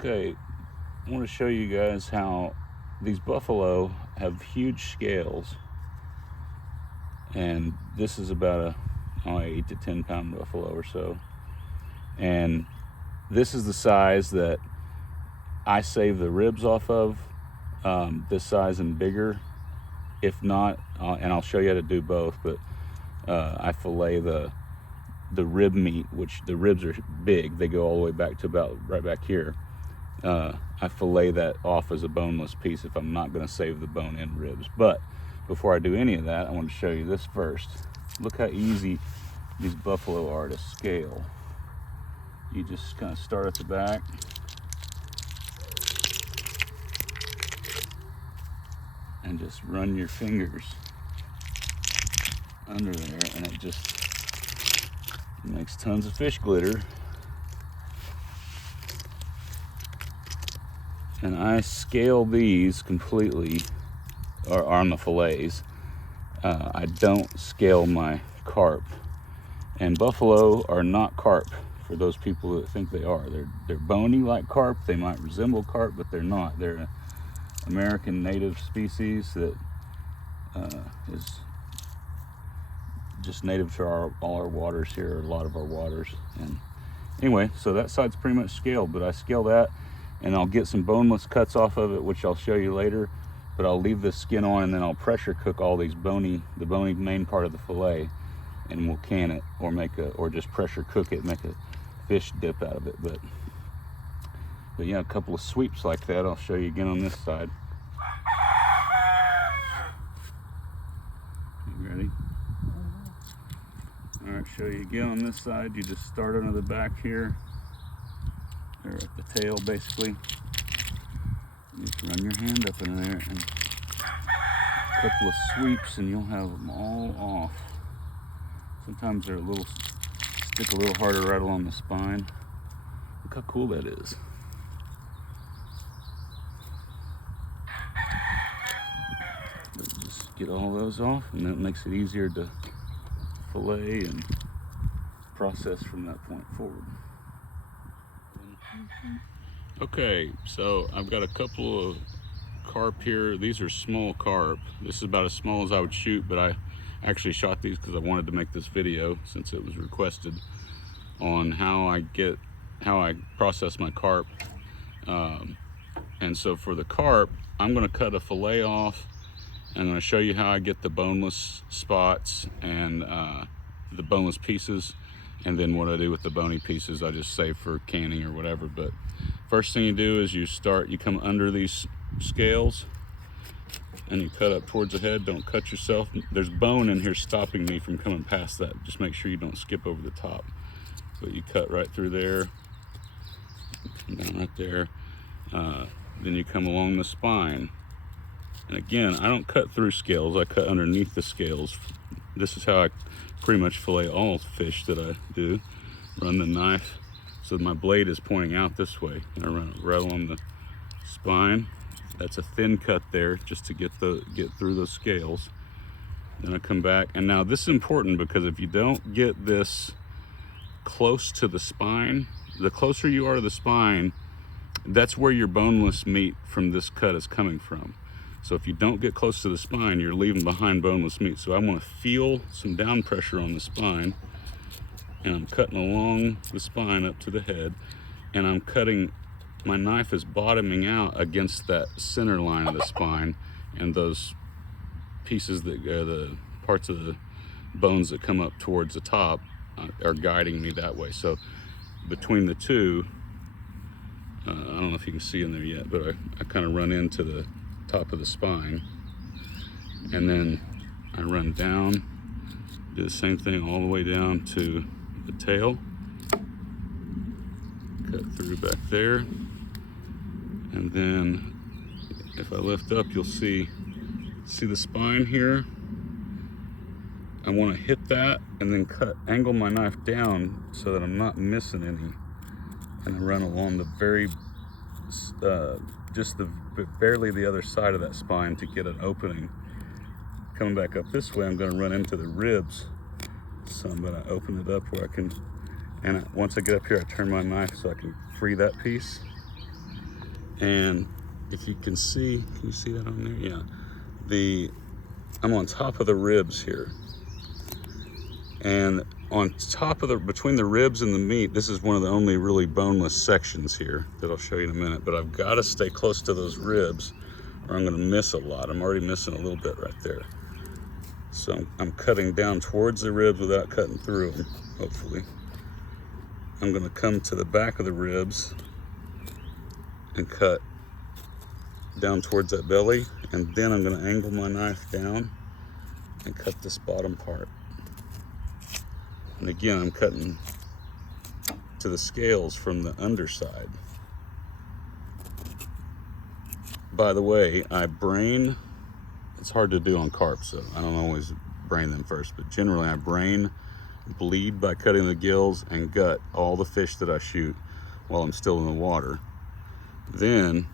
Okay, I want to show you guys how these buffalo have huge scales, and this is about a 8 to 10 pound buffalo or so, and this is the size that I save the ribs off of, this size and bigger. If not, and I'll show you how to do both, but I fillet the rib meat, which the ribs are big, they go all the way back to about right back here. I fillet that off as a boneless piece if I'm not going to save the bone-in ribs. But before I do any of that, I want to show you this first. Look how easy these buffalo are to scale. You just kind of start at the back, and just run your fingers under there, and it just makes tons of fish glitter. And I scale these completely, or on the fillets. I don't scale my carp. And buffalo are not carp, for those people that think they are. They're bony like carp. They might resemble carp, but they're not. They're an American native species that is just native to all our waters here, or a lot of our waters. And anyway, so that side's pretty much scaled, but I scale that, and I'll get some boneless cuts off of it, which I'll show you later. But I'll leave the skin on, and then I'll pressure cook all these the bony main part of the fillet, and we'll can it, or just pressure cook it, make a fish dip out of it. But yeah, a couple of sweeps like that. I'll show you again on this side. You ready? All right, show you again on this side. You just start under the back here, or at the tail basically. You just run your hand up in there, and a couple of sweeps, and you'll have them all off. Sometimes they're stick a little harder right along the spine. Look how cool that is. But just get all those off, and that makes it easier to fillet and process from that point forward. Okay, so I've got a couple of carp here. These are small carp. This is about as small as I would shoot, but I actually shot these because I wanted to make this video, since it was requested, on how I process my carp. And so for the carp, I'm going to cut a fillet off. I'm going to show you how I get the boneless spots and the boneless pieces, and then what I do with the bony pieces I just save for canning or whatever. But first thing you do is you come under these scales, and you cut up towards the head. Don't cut yourself. There's bone in here stopping me from coming past that. Just make sure you don't skip over the top. But you cut right through there, down right there. Then you come along the spine. And again, I don't cut through scales, I cut underneath the scales. This is how I pretty much fillet all fish that I do. Run the knife so my blade is pointing out this way, and I run it right along the spine. That's a thin cut there, just to get through those scales. Then I come back, and now this is important, because if you don't get this close to the spine, the closer you are to the spine, that's where your boneless meat from this cut is coming from. So if you don't get close to the spine, you're leaving behind boneless meat. So I want to feel some down pressure on the spine, and I'm cutting along the spine up to the head, and I'm cutting, my knife is bottoming out against that center line of the spine, and those pieces that the parts of the bones that come up towards the top are guiding me that way. So between the two, I don't know if you can see in there yet, but I kind of run into the top of the spine, and then I run down, do the same thing all the way down to the tail, cut through back there, and then if I lift up, you'll see the spine here. I want to hit that, and then angle my knife down so that I'm not missing any, and I run along the barely the other side of that spine to get an opening. Coming back up this way, I'm going to run into the ribs some, but I open it up where I can, and once I get up here, I turn my knife so I can free that piece, And if you can you see that on there? Yeah. I'm on top of the ribs here. And on top of between the ribs and the meat, this is one of the only really boneless sections here that I'll show you in a minute, but I've got to stay close to those ribs or I'm going to miss a lot. I'm already missing a little bit right there. So I'm cutting down towards the ribs without cutting through them, hopefully. I'm going to come to the back of the ribs and cut down towards that belly, and then I'm going to angle my knife down and cut this bottom part. And again, I'm cutting to the scales from the underside. By the way, I brain, it's hard to do on carp, so I don't always brain them first, but generally I brain, bleed by cutting the gills, and gut all the fish that I shoot while I'm still in the water. Then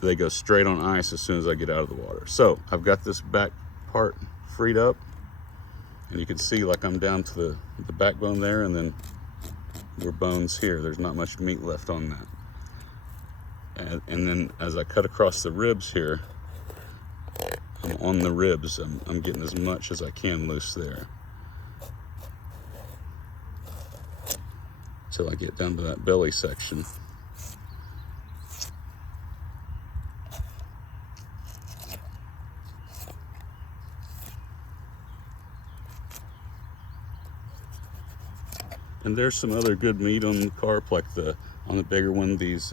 they go straight on ice as soon as I get out of the water. So I've got this back part freed up, and you can see like I'm down to the backbone there, and then we're bones here. There's not much meat left on that. And then as I cut across the ribs here, I'm on the ribs. I'm getting as much as I can loose there, till I get down to that belly section. And there's some other good meat on the carp, like on the bigger one, these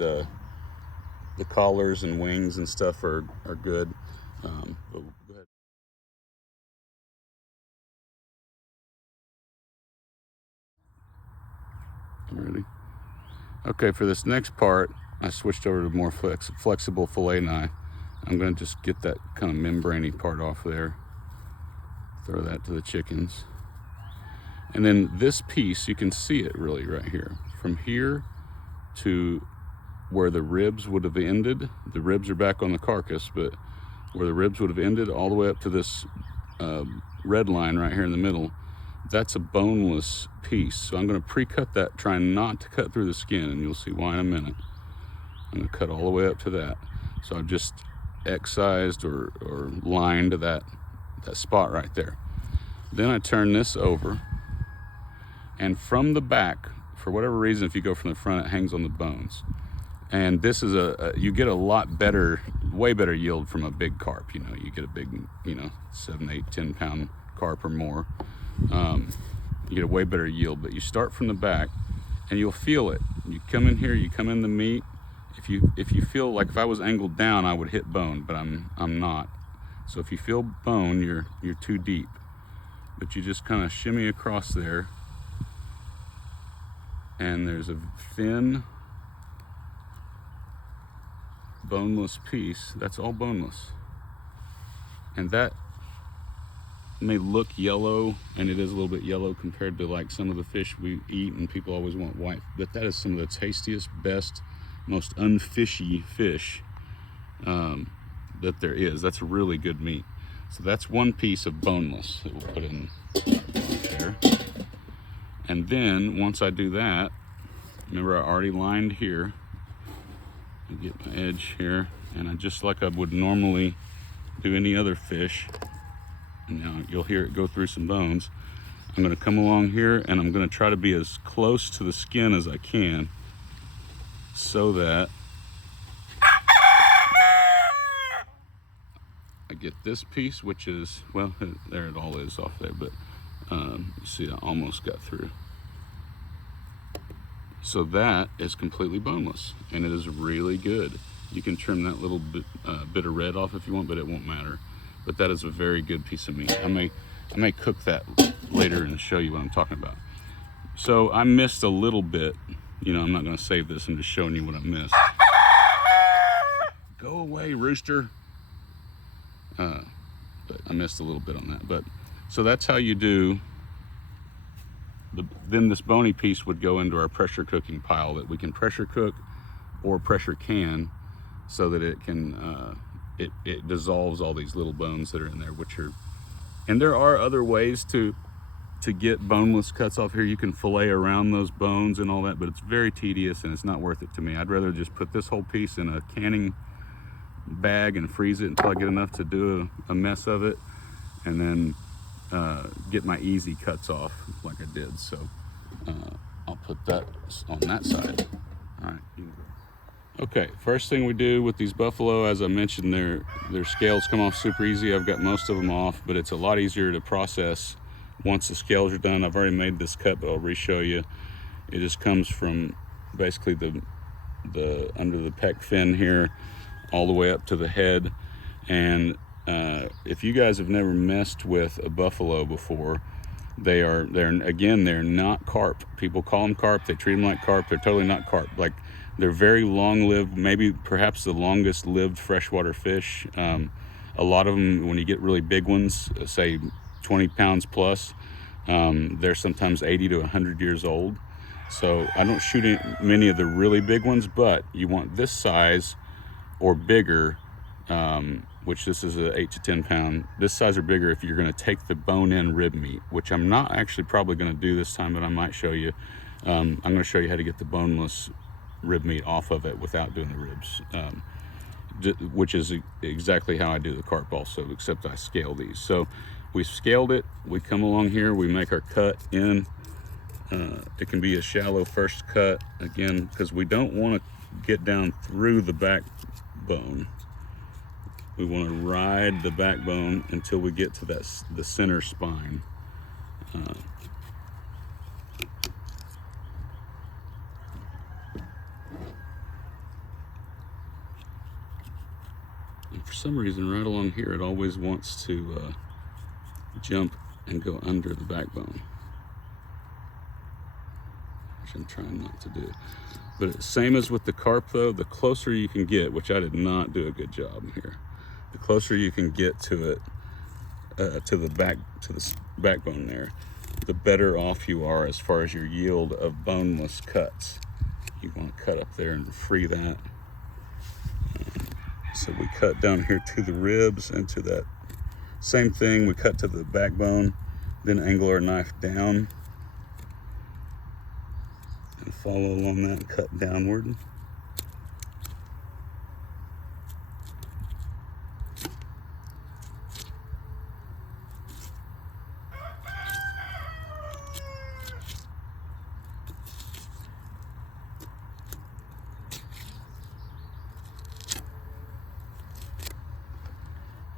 the collars and wings and stuff are good. But go ahead. Ready? Okay, for this next part, I switched over to more flexible fillet knife. I'm going to just get that kind of membraney part off there. Throw that to the chickens. And then this piece, you can see it really right here. From here to where the ribs would have ended, the ribs are back on the carcass, but where the ribs would have ended all the way up to this red line right here in the middle, that's a boneless piece. So I'm going to pre-cut that, trying not to cut through the skin, and you'll see why in a minute. I'm going to cut all the way up to that. So I've just excised or lined that spot right there. Then I turn this over, and from the back, for whatever reason, if you go from the front, it hangs on the bones. And this is you get a lot better, way better yield from a big carp. You get a big, 7, 8, 10 pound carp or more. You get a way better yield, but you start from the back and you'll feel it. You come in here, you come in the meat. If you feel like, if I was angled down, I would hit bone, but I'm not. So if you feel bone, you're too deep. But you just kind of shimmy across there, and there's a thin boneless piece. That's all boneless, and that may look yellow, and it is a little bit yellow compared to like some of the fish we eat, and people always want white, but that is some of the tastiest, best, most unfishy fish that there is. That's really good meat. So that's one piece of boneless that we'll put in there. And then once I do that, remember I already lined here. I get my edge here, and I just like I would normally do any other fish. And now you'll hear it go through some bones. I'm going to come along here, and I'm going to try to be as close to the skin as I can, so that I get this piece, which is, well, there it all is off there, but you see I almost got through. So that is completely boneless, and it is really good. You can trim that little bit of red off if you want, but it won't matter. But that is a very good piece of meat. I may cook that later and show you what I'm talking about. So I missed a little bit. I'm not going to save this. I'm just showing you what I missed. Go away, rooster. But I missed a little bit on that. But so that's how you do. Then this bony piece would go into our pressure cooking pile that we can pressure cook or pressure can, so that it can it dissolves all these little bones that are in there, and there are other ways to to get boneless cuts off here. You can fillet around those bones and all that, but it's very tedious and it's not worth it to me. I'd rather just put this whole piece in a canning bag and freeze it until I get enough to do a mess of it, and then get my easy cuts off like I did. So I'll put that on that side. All right. Okay, first thing we do with these buffalo, as I mentioned, their scales come off super easy. I've got most of them off, but it's a lot easier to process once the scales are done. I've already made this cut, but I'll re-show you. It just comes from basically the under the pec fin here all the way up to the head. And if you guys have never messed with a buffalo before, they're not carp. People call them carp, they treat them like carp. They're totally not carp. Like, they're very long-lived, maybe perhaps the longest lived freshwater fish. A lot of them, when you get really big ones, say 20 pounds plus, they're sometimes 80 to 100 years old. So I don't shoot many of the really big ones, but you want this size or bigger, which this is a 8 to 10 pound. This size or bigger if you're gonna take the bone-in rib meat, which I'm not actually probably gonna do this time, but I might show you. I'm gonna show you how to get the boneless rib meat off of it without doing the ribs, which is exactly how I do the carp also, except I scale these. So we scaled it, we come along here, we make our cut in. It can be a shallow first cut, again, because we don't want to get down through the backbone. We want to ride the backbone until we get to the center spine. And for some reason, right along here, it always wants to jump and go under the backbone, which I'm trying not to do. But same as with the carp though, the closer you can get, which I did not do a good job here, the closer you can get to it, to the backbone there, the better off you are as far as your yield of boneless cuts. You want to cut up there and free that. So we cut down here to the ribs and to that same thing. We cut to the backbone, then angle our knife down and follow along that and cut downward.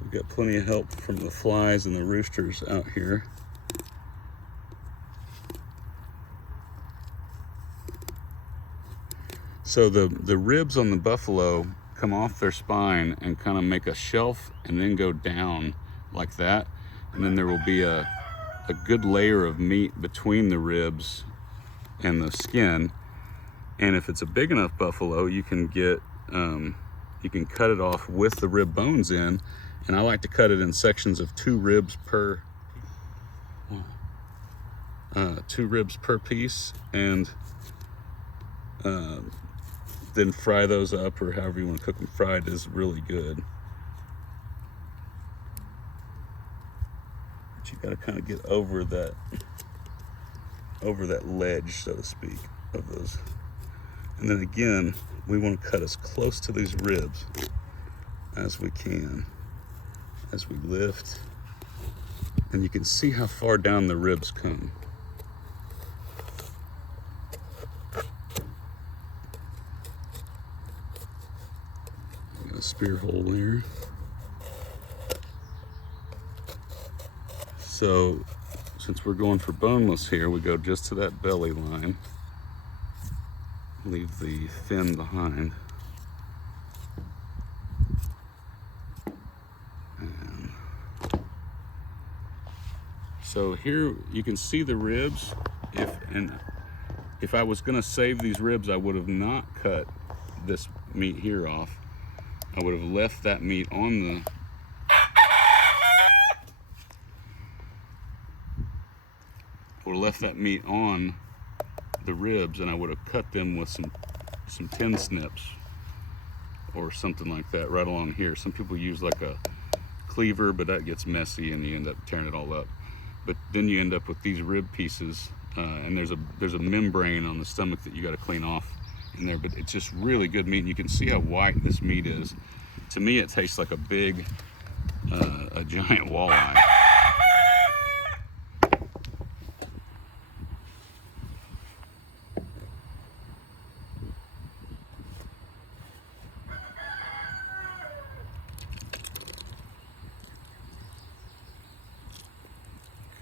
We've got plenty of help from the flies and the roosters out here. So the ribs on the buffalo come off their spine and kind of make a shelf and then go down like that. And then there will be a good layer of meat between the ribs and the skin. And if it's a big enough buffalo, you can get, you can cut it off with the rib bones in. And I like to cut it in sections of 2 ribs per piece, and then fry those up, or however you want to cook them. Fried is really good. But you got to kind of get over that ledge, so to speak, of those. And then again, we want to cut as close to these ribs as we can as we lift, and you can see how far down the ribs come. Got a spear hole there. So since we're going for boneless here, we go just to that belly line, leave the fin behind. So here you can see the ribs. If I was gonna save these ribs, I would have not cut this meat here off. I would have left that meat on the ribs, and I would have cut them with some tin snips or something like that right along here. Some people use like a cleaver, but that gets messy and you end up tearing it all up. but then you end up with these rib pieces, and there's a membrane on the stomach that you got to clean off in there, but it's just really good meat, and you can see how white this meat is. To me, it tastes like a giant walleye.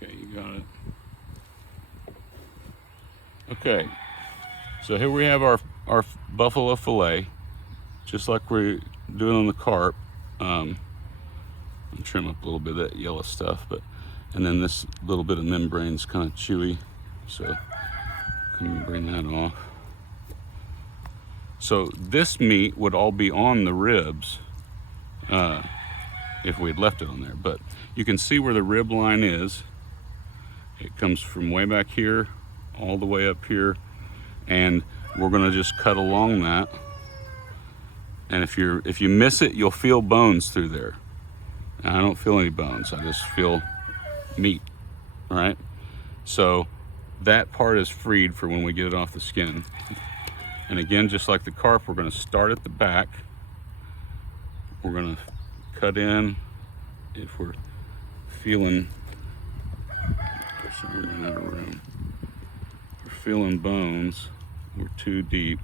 Okay, you got it. Okay, so here we have our buffalo fillet, just like we're doing on the carp. I'll trim up a little bit of that yellow stuff, and then this little bit of membrane is kind of chewy, so can you bring that off? So this meat would all be on the ribs if we had left it on there, but you can see where the rib line is. It comes from way back here all the way up here, and we're going to just cut along that. And if you miss it, you'll feel bones through there. And I don't feel any bones, I just feel meat, right? So that part is freed for when we get it off the skin. And again, just like the carp, we're going to start at the back. We're going to cut in if we're feeling, sorry, I'm running out of room. If we're feeling bones, we're too deep.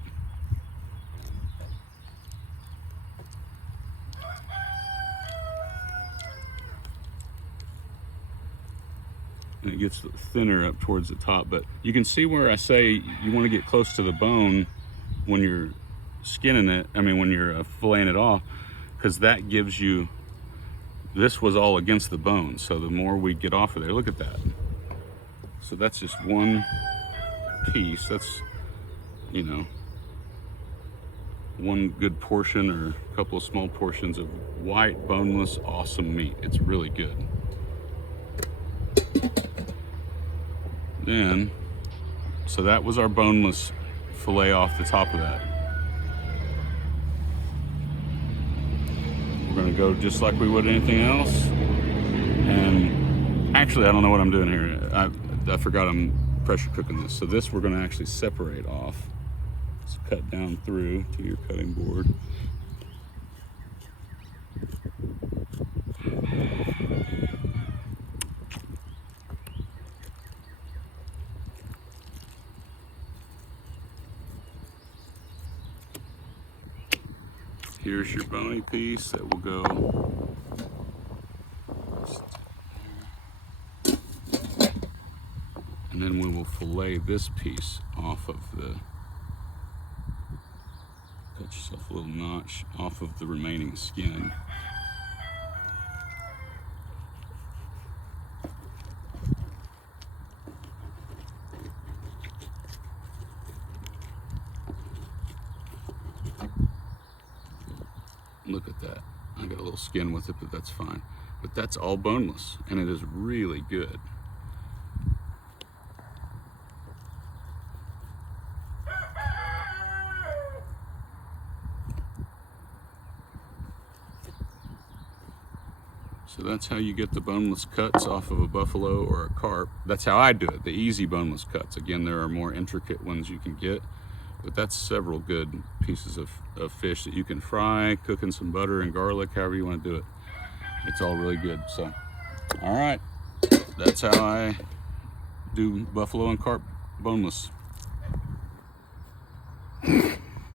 And it gets thinner up towards the top, but you can see where I say you want to get close to the bone when you're skinning it, when you're filleting it off, because that gives you, this was all against the bone, so the more we get off of there, look at that. So that's just one piece, that's, one good portion or a couple of small portions of white, boneless, awesome meat. It's really good. Then, so that was our boneless fillet off the top of that. We're gonna go just like we would anything else. And actually, I don't know what I'm doing here. I forgot I'm pressure cooking this. So this we're gonna actually separate off. Just cut down through to your cutting board. Here's your bony piece that will go. And then we will fillet this piece off of the, cut yourself a little notch off of the remaining skin. Look at that. I got a little skin with it, but that's fine. But that's all boneless, and it is really good. So that's how you get the boneless cuts off of a buffalo or a carp. That's how I do it, the easy boneless cuts. Again, there are more intricate ones you can get, but that's several good pieces of fish that you can fry, cook in some butter and garlic, however you want to do it. It's all really good. So, all right, that's how I do buffalo and carp boneless.